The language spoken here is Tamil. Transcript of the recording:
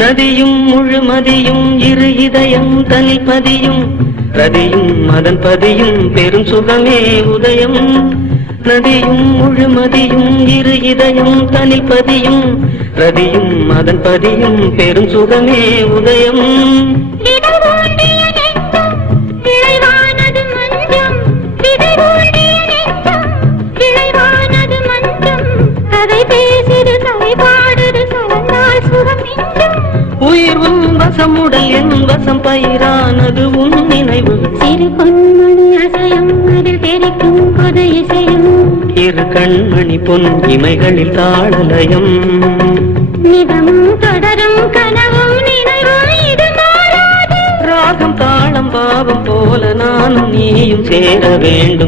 நதியும் முழுமதியும் இரு இதயம் தனில் பதியும் ரதியும் அதன் பதியும் பெரும் சுகமே உதயம். நதியும் முழுமதியும் இரு இதயம் தனில் பதியும் ரதியும் அதன் பதியும் பெரும் சுகமே உதயம். உயிர் உன் வசம் உடல் என் வசம் பயிரானது உன் நினைவுகள். சிறு பொன்மணி அசையும் அதில் தெரிக்கும் பொது இசையும். இரு கண்மணி பொன் இமைகளில் தாளலயம். நிதமும் தொடரும் கனவும் நினைவும் இது மாறாது. ராகம் தாளம் பாவம் போல நானும் நீயும் சேர வேண்டும்.